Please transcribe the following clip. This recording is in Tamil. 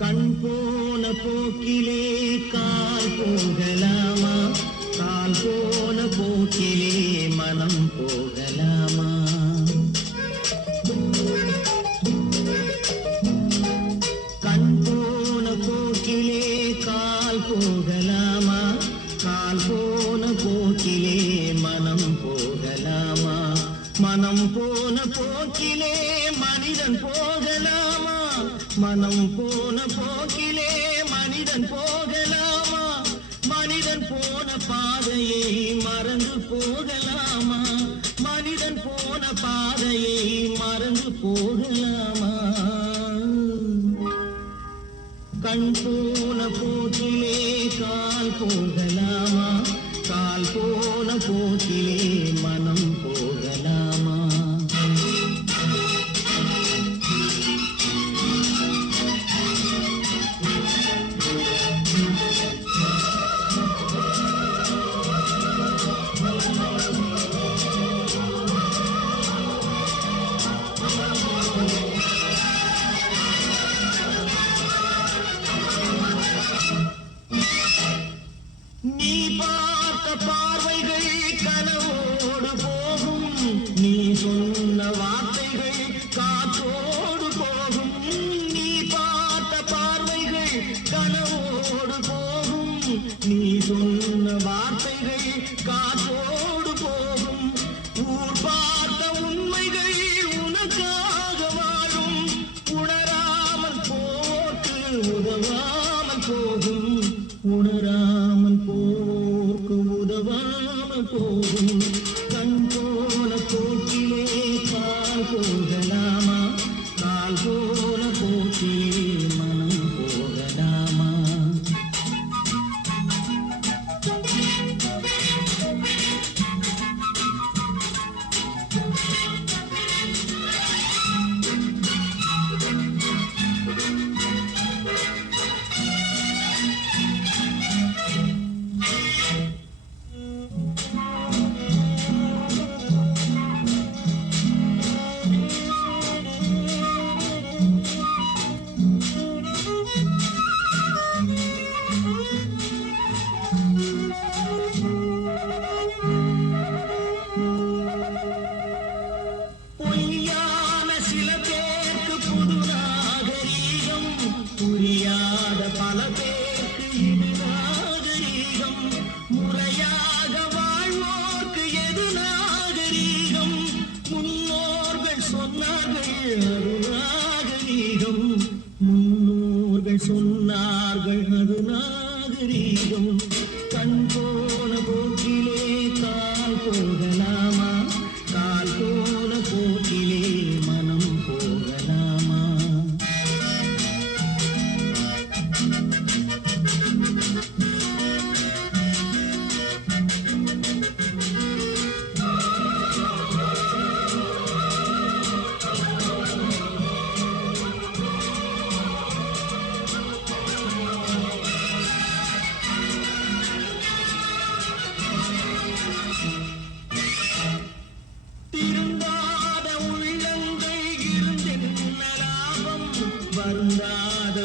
கண் போன போக்கிலே கால் போகலாமா? கால் போன போக்கிலே மனம் போகலாமா? கண் போன போக்கிலே கால் போகலாமா? கால் போன போக்கிலே மனம் போகலாமா? மனம் போன போக்கிலே மனிதன் போகலாமா? மனம் போன போக்கிலே மனிதன் போகலாமா? மனிதன் போன பாதையை மறந்து போகலாமா? மனிதன் போன பாதையை மறந்து போகலாமா? கண் போன போக்கிலே கால் போகலாமா? கால் போன போக்கிலே மனம் போகலாமா? நீ பார்த்த பார்வைகள் கனவோடு போகும், நீ சொன்ன வார்த்தைகள் காற்றோடு போகும். நீ பார்த்த பார்வைகள் கனவோடு போகும், நீ சொன்ன வார்த்தைகள் காற்றோடு போகும். ஊர் பார்த்த உண்மைகள் உனக்காக வாழும், உணராமல் போக்கு உதவாமல் போகும். உணராமல் போக்கு உதவாமல் போகும். கண் போன போக்கிலே கால் போகலாமா? கால் போன போக்கிலே மனம் போகலாமா? பொய்யான சில பேருக்கு புது நாகரீகம், புரியாத பல பேருக்கு இது நாகரீகம். முறையாக வாழ்வோர்க்கு எது நாகரீகம்? முன்னோர்கள் சொன்னார்கள் அது நாகரீகம். முன்னோர்கள் சொன்னார்கள் அது நாகரீகம். கண் போன போக்கிலே கால் போகலாமா? கால் போன போக்கிலே மனம் போகலாமா? திருந்தாத உள்ளங்கள் இருந்தென்ன லாபம்? வருந்தாத